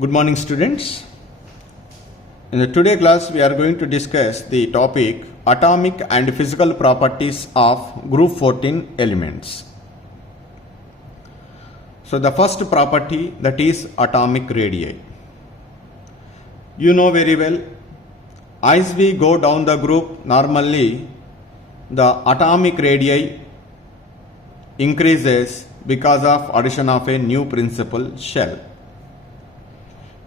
Good morning, students. In the today class, we are going to discuss the topic atomic and physical properties of group 14 elements. So the first property, that is atomic radii. You know very well, as we go down the group, normally the atomic radii increases because of addition of a new principal shell.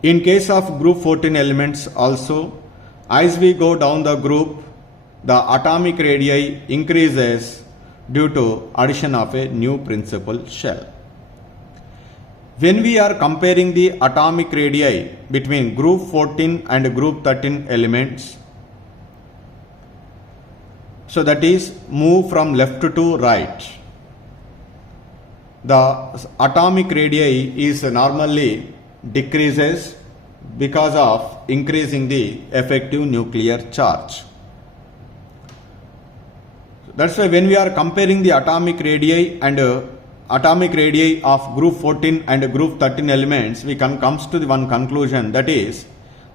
In case of group 14 elements also, as we go down the group, the atomic radii increases due to addition of a new principal shell. When we are comparing the atomic radii between group 14 and group 13 elements, so that is move from left to right, the atomic radii is normally decreases because of increasing the effective nuclear charge. That's why when we are comparing the atomic radii and atomic radii of group 14 and group 13 elements, we comes to the one conclusion, that is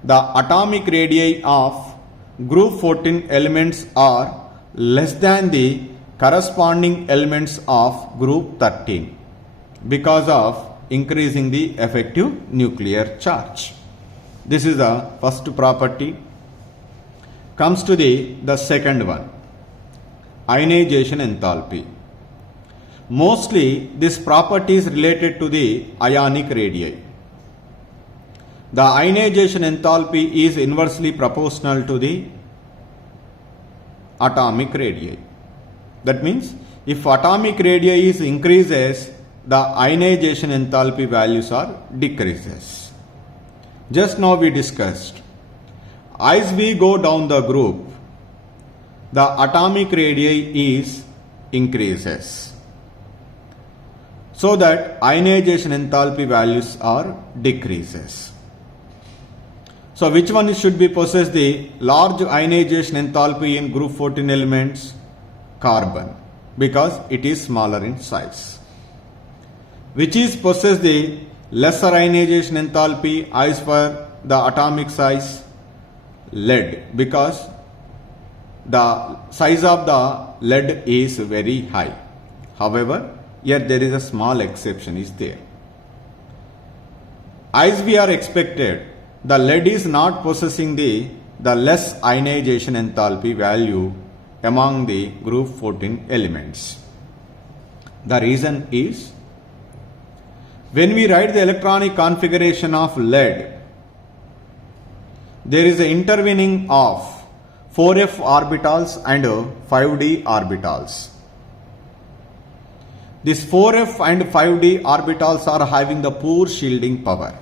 the atomic radii of group 14 elements are less than the corresponding elements of group 13 because of increasing the effective nuclear charge. This is the first property. Comes to the second one, ionization enthalpy. Mostly this property is related to the ionic radii. The ionization enthalpy is inversely proportional to the atomic radii. That means if atomic radii is increases, the ionization enthalpy values are decreases. Just now we discussed, as we go down the group, the atomic radii is increases, so that ionization enthalpy values are decreases. So which one should be possess the large ionization enthalpy in group 14 elements? Carbon, because it is smaller in size. Which is possess the lesser ionization enthalpy as per the atomic size? Lead, because the size of the lead is very high. However, here there is a small exception is there. As we are expected, the lead is not possessing the less ionization enthalpy value among the group 14 elements. The reason is, when we write the electronic configuration of lead, there is an intervening of 4f orbitals and 5d orbitals. These 4f and 5d orbitals are having the poor shielding power.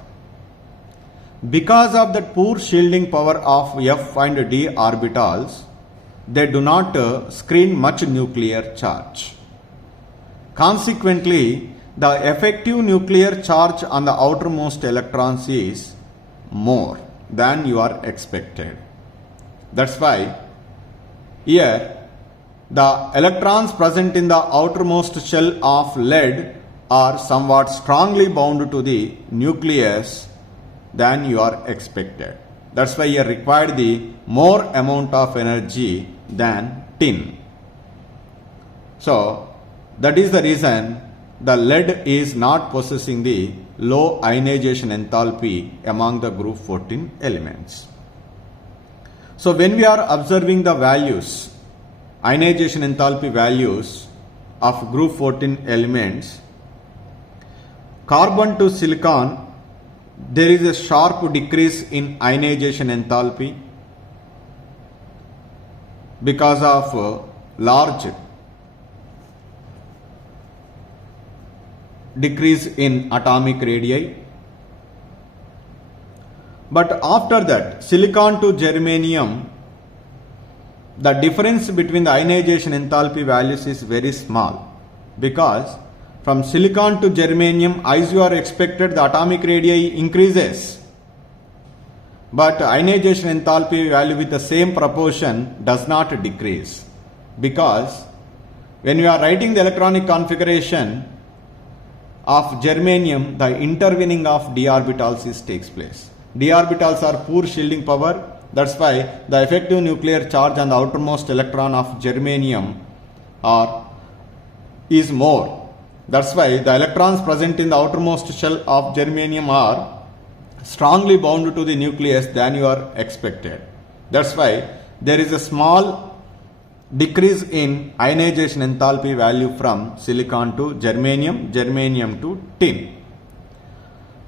Because of that poor shielding power of f and d orbitals, they do not screen much nuclear charge. Consequently, the effective nuclear charge on the outermost electrons is more than you are expected. That's why here the electrons present in the outermost shell of lead are somewhat strongly bound to the nucleus than you are expected. That's why you required the more amount of energy than tin. So that is the reason the lead is not possessing the low ionization enthalpy among the group 14 elements. So when we are observing the values, ionization enthalpy values of group 14 elements, carbon to silicon, there is a sharp decrease in ionization enthalpy because of large decrease in atomic radii. But after that, silicon to germanium, the difference between the ionization enthalpy values is very small, because from silicon to germanium, as you are expected, the atomic radii increases, but ionization enthalpy value with the same proportion does not decrease, because when you are writing the electronic configuration, of germanium, the intervening of d orbitals takes place. D orbitals are poor shielding power. That's why the effective nuclear charge on the outermost electron of germanium is more. That's why the electrons present in the outermost shell of germanium are strongly bound to the nucleus than you are expected. That's why there is a small decrease in ionization enthalpy value from silicon to germanium, germanium to tin.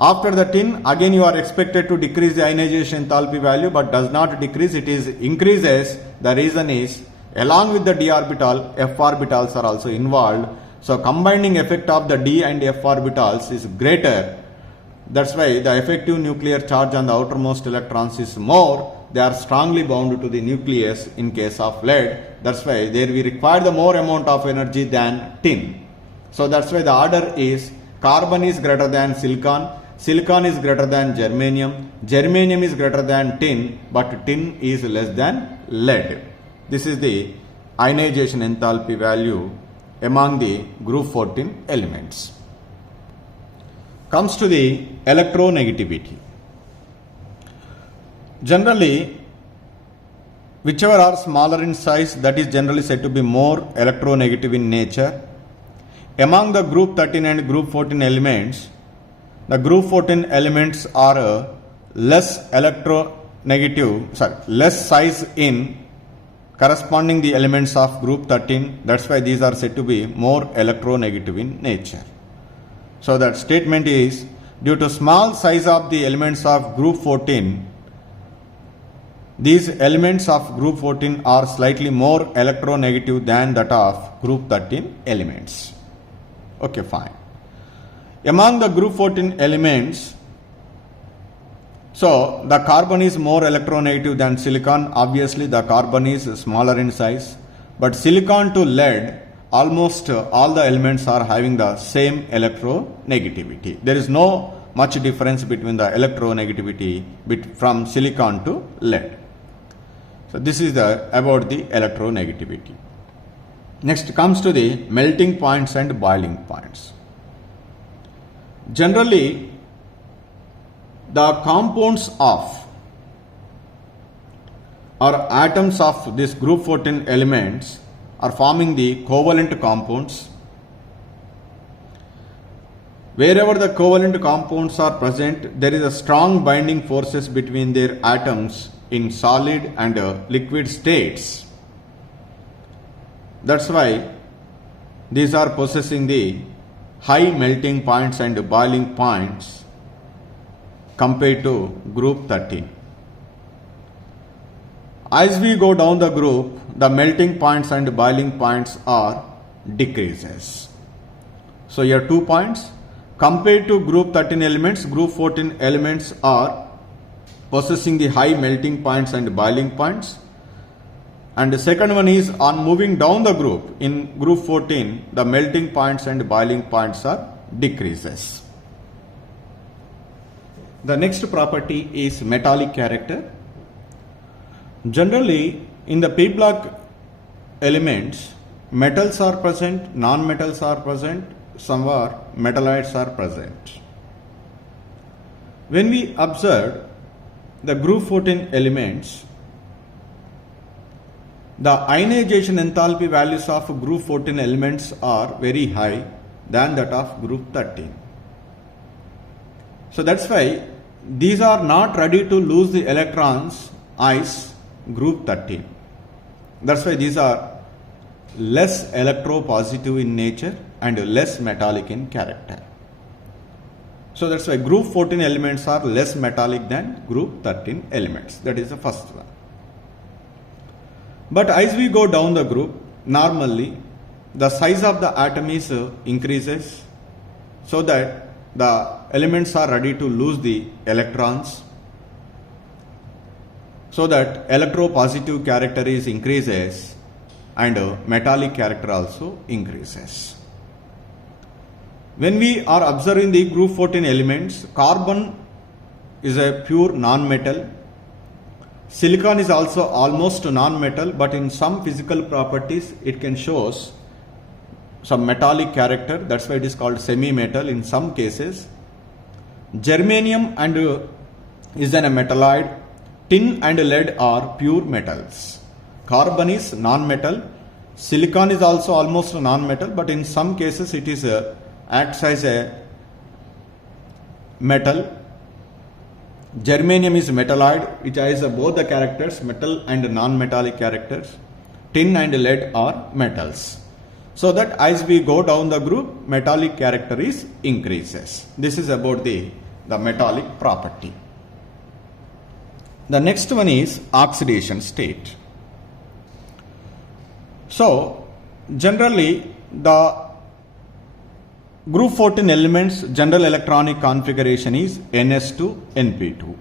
After the tin, again you are expected to decrease the ionization enthalpy value, but does not decrease, it is increases. The reason is, along with the d orbital, f orbitals are also involved. So combining effect of the d and f orbitals is greater. That's why the effective nuclear charge on the outermost electrons is more. They are strongly bound to the nucleus in case of lead. That's why there we require the more amount of energy than tin. So that's why the order is carbon is greater than silicon, silicon is greater than germanium, germanium is greater than tin, but tin is less than lead. This is the ionization enthalpy value among the group 14 elements. Comes to the electronegativity. Generally, whichever are smaller in size, that is generally said to be more electronegative in nature. Among the group 13 and group 14 elements, the group 14 elements are less size in corresponding the elements of group 13. That's why these are said to be more electronegative in nature. So that statement is, due to small size of the elements of group 14, these elements of group 14 are slightly more electronegative than that of group 13 elements. Okay, fine. Among the group 14 elements, so the carbon is more electronegative than silicon. Obviously, the carbon is smaller in size, but silicon to lead, almost all the elements are having the same electronegativity. There is no much difference between the electronegativity from silicon to lead. So this is about the electronegativity. Next comes to the melting points and boiling points. Generally, the compounds of or atoms of this group 14 elements are forming the covalent compounds. Wherever the covalent compounds are present, there is a strong binding forces between their atoms in solid and liquid states. That's why these are possessing the high melting points and boiling points compared to group 13. As we go down the group, the melting points and boiling points are decreases. So here 2 points. Compared to group 13 elements, group 14 elements are possessing the high melting points and boiling points. And the second one is, on moving down the group, in group 14, the melting points and boiling points are decreases. The next property is metallic character. Generally, in the p block elements, metals are present, non-metals are present, some are metalloids are present. When we observe the group 14 elements, the ionization enthalpy values of group 14 elements are very high than that of group 13. So that's why these are not ready to lose the electrons as group 13. That's why these are less electropositive in nature and less metallic in character. So that's why group 14 elements are less metallic than group 13 elements. That is the first one. But as we go down the group, normally the size of the atom is increases, so that the elements are ready to lose the electrons, so that electropositive character is increases and metallic character also increases. When we are observing the group 14 elements, carbon is a pure non-metal. Silicon is also almost non-metal, but in some physical properties it can shows some metallic character, that's why it is called semi-metal in some cases. Germanium and is a metalloid. Tin and lead are pure metals. Carbon is non-metal. Silicon is also almost a non-metal, but in some cases it is acts as a metal. Germanium is metalloid, which has both the characters, metal and non-metallic characters. Tin and lead are metals. So that as we go down the group, metallic character is increases. This is about the metallic property. The next one is oxidation state. So generally the group 14 elements general electronic configuration is Ns2 Np2.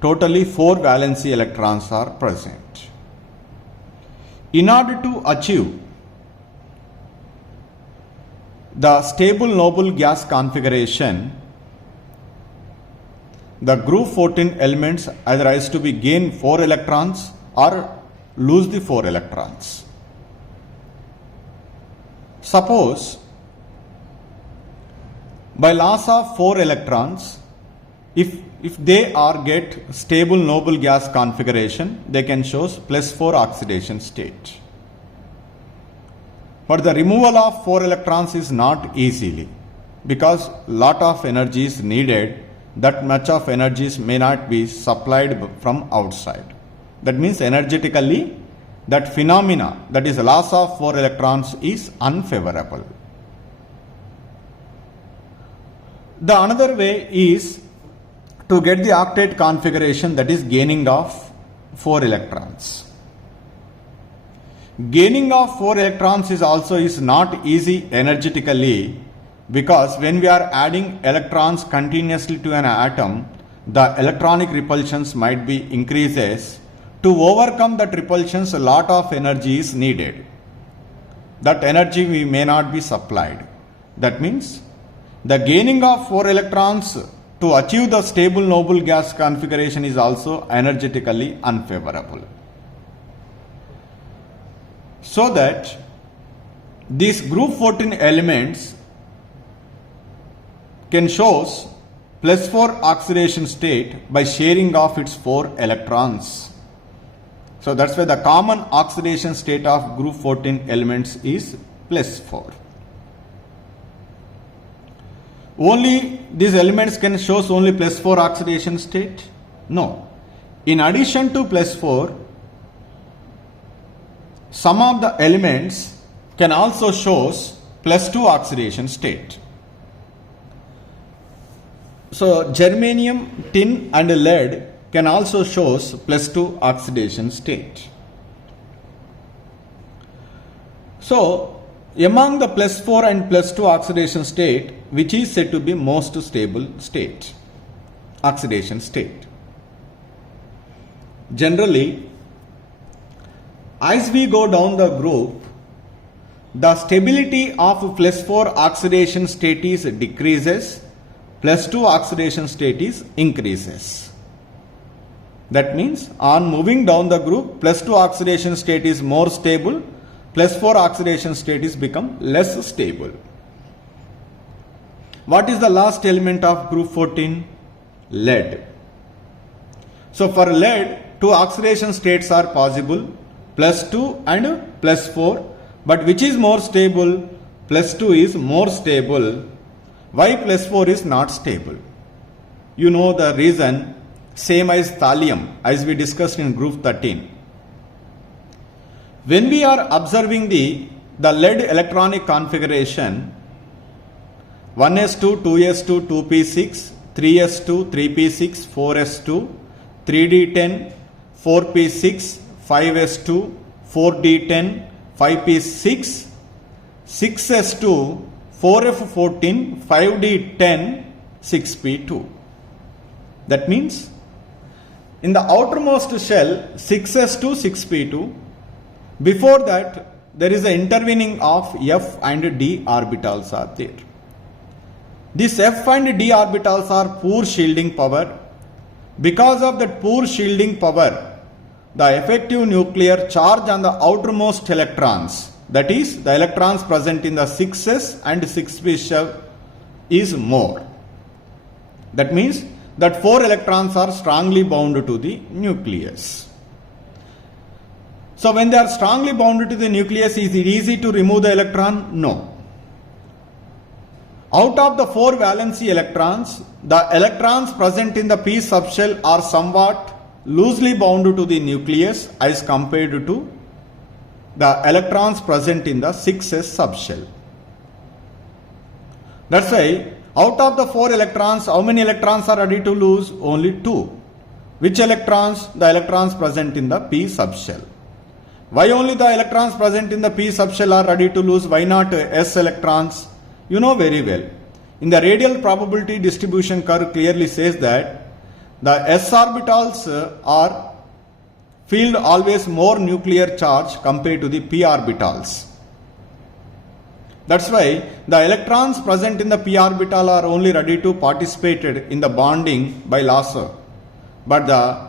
Totally 4 valency electrons are present. In order to achieve the stable noble gas configuration, the group 14 elements either has to be gain 4 electrons or lose the 4 electrons. Suppose by loss of 4 electrons, if they are get stable noble gas configuration, they can show +4 oxidation state. But the removal of 4 electrons is not easily, because lot of energy is needed. That much of energies may not be supplied from outside. That means energetically that phenomena, that is loss of 4 electrons, is unfavorable. The another way is to get the octet configuration, that is gaining of 4 electrons. Gaining of 4 electrons is not easy energetically, because when we are adding electrons continuously to an atom, the electronic repulsions might be increases. To overcome that repulsions, a lot of energy is needed. That energy we may not be supplied. That means the gaining of 4 electrons to achieve the stable noble gas configuration is also energetically unfavorable. So that these group 14 elements can shows +4 oxidation state by sharing of its 4 electrons. So that's why the common oxidation state of group 14 elements is +4. Only these elements can shows only +4 oxidation state? No. In addition to +4, some of the elements can also shows +2 oxidation state. So germanium, tin and lead can also shows +2 oxidation state. So among the +4 and +2 oxidation state, which is said to be most stable state, oxidation state? Generally, as we go down the group, the stability of +4 oxidation state is decreases, +2 oxidation state is increases. That means on moving down the group, +2 oxidation state is more stable, +4 oxidation state is become less stable. What is the last element of group 14? Lead. So for lead, 2 oxidation states are possible, +2 and +4, but which is more stable? +2 is more stable. Why +4 is not stable? You know the reason, same as thallium, as we discussed in group 13. When we are observing the lead electronic configuration, 1s2, 2s2, 2p6, 3s2, 3p6, 4s2, 3d10, 4p6, 5s2, 4d10, 5p6, 6s2, 4f14, 5d10, 6p2. That means in the outermost shell 6s2, 6p2, before that there is an intervening of f and d orbitals are there. These f and d orbitals are poor shielding power. Because of that poor shielding power, the effective nuclear charge on the outermost electrons that is the electrons present in the 6s and 6p shell is more. That means that 4 electrons are strongly bound to the nucleus. So when they are strongly bound to the nucleus, is it easy to remove the electron? No. Out of the 4 valency electrons, the electrons present in the p subshell are somewhat loosely bound to the nucleus as compared to the electrons present in the 6s subshell. That's why out of the 4 electrons, how many electrons are ready to lose? Only 2. Which electrons? The electrons present in the p subshell. Why only the electrons present in the p subshell are ready to lose? Why not s electrons? You know very well. In the radial probability distribution curve clearly says that the s orbitals are filled always more nuclear charge compared to the p orbitals. That's why the electrons present in the p orbital are only ready to participate in the bonding by Laser. But the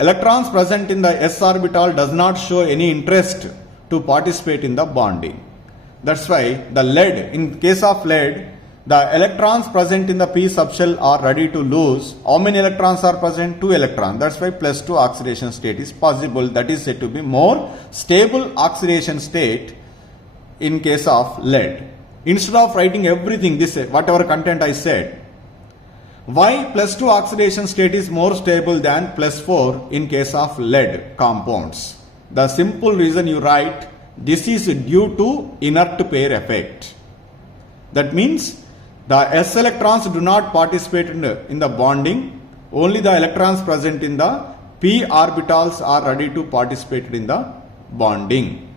electrons present in the s orbital does not show any interest to participate in the bonding. That's why the lead, in case of lead, the electrons present in the p subshell are ready to lose. How many electrons are present? 2 electrons. That's why +2 oxidation state is possible. That is said to be more stable oxidation state in case of lead. Instead of writing everything, this whatever content I said, why +2 oxidation state is more stable than +4 in case of lead compounds? The simple reason you write, this is due to inert pair effect. That means the s electrons do not participate in the bonding. Only the electrons present in the p orbitals are ready to participate in the bonding.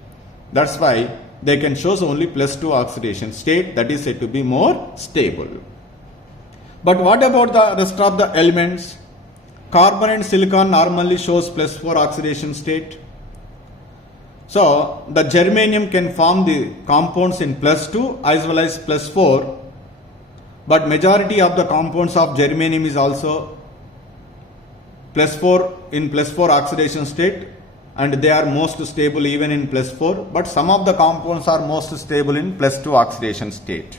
That's why they can show only +2 oxidation state, that is said to be more stable. But what about the rest of the elements? Carbon and silicon normally shows +4 oxidation state. So the germanium can form the compounds in +2 as well as +4, but majority of the compounds of germanium is also +4 in +4 oxidation state, and they are most stable even in +4, but some of the compounds are most stable in +2 oxidation state.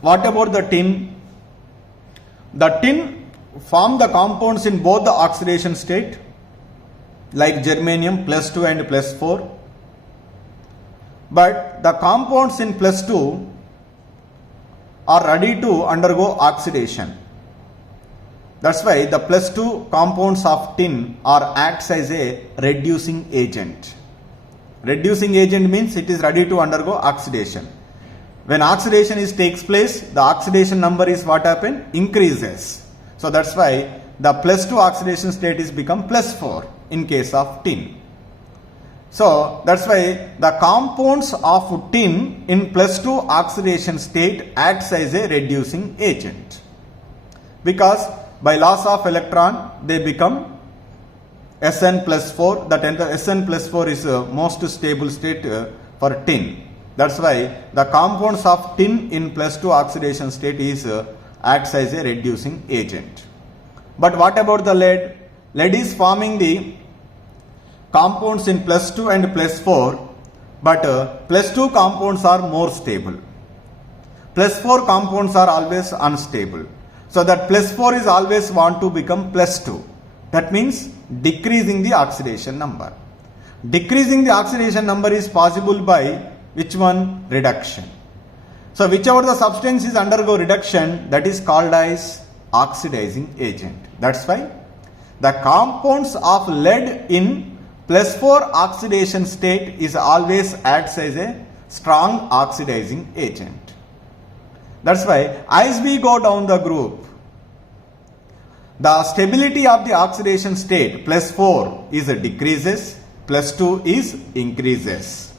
What about the tin? The tin form the compounds in both the oxidation state, like germanium +2 and +4, but the compounds in +2 are ready to undergo oxidation. That's why the +2 compounds of tin acts as a reducing agent. Reducing agent means it is ready to undergo oxidation. When oxidation takes place, the oxidation number is what happen? Increases. So that's why the +2 oxidation state is become +4 in case of tin. So that's why the compounds of tin in +2 oxidation state acts as a reducing agent, because by loss of electron they become Sn+4. That Sn+4 is most stable state for tin. That's why the compounds of tin in +2 oxidation state acts as a reducing agent. But what about the lead? Lead is forming the compounds in +2 and +4, but +2 compounds are more stable. +4 compounds are always unstable. So that +4 is always want to become +2. That means decreasing the oxidation number. Decreasing the oxidation number is possible by which one? Reduction. So whichever the substance is undergo reduction, that is called as oxidizing agent. That's why the compounds of lead in +4 oxidation state is always acts as a strong oxidizing agent. That's why as we go down the group, the stability of the oxidation state +4 is decreases, +2 is increases.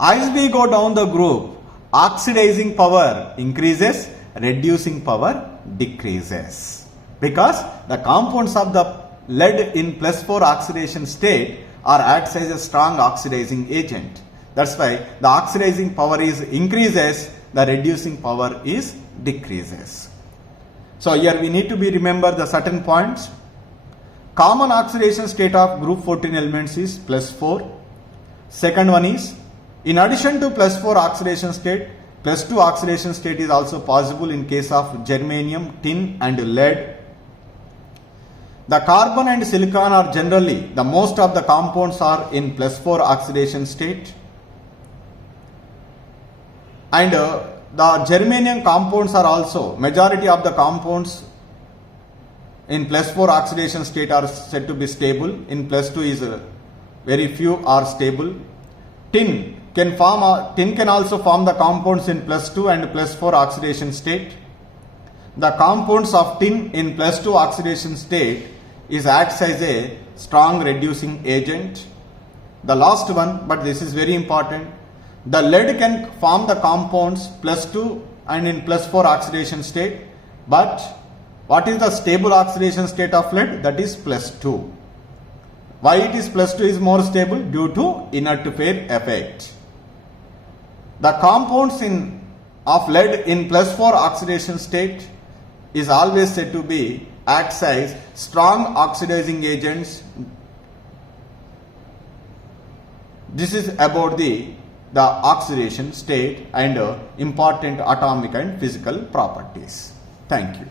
As we go down the group, oxidizing power increases, reducing power decreases, because the compounds of the lead in +4 oxidation state acts as a strong oxidizing agent. That's why the oxidizing power is increases, the reducing power is decreases. So here we need to be remember the certain points. Common oxidation state of group 14 elements is +4. Second one is, in addition to plus 4 oxidation state, plus 2 oxidation state is also possible in case of germanium, tin and lead. The carbon and silicon are generally, the most of the compounds are in plus 4 oxidation state. And the germanium compounds are also, majority of the compounds in plus 4 oxidation state are said to be stable. In plus 2 is very few are stable. Tin can also form the compounds in plus 2 and plus 4 oxidation state. The compounds of tin in plus 2 oxidation state is acts as a strong reducing agent. The last one, but this is very important, the lead can form the compounds plus 2 and in plus 4 oxidation state, but what is the stable oxidation state of lead? That is plus 2. Why it is plus 2 is more stable? Due to inert pair effect. The compounds of lead in plus 4 oxidation state is always said to be acts as strong oxidizing agents. This is about the oxidation state and important atomic and physical properties. Thank you.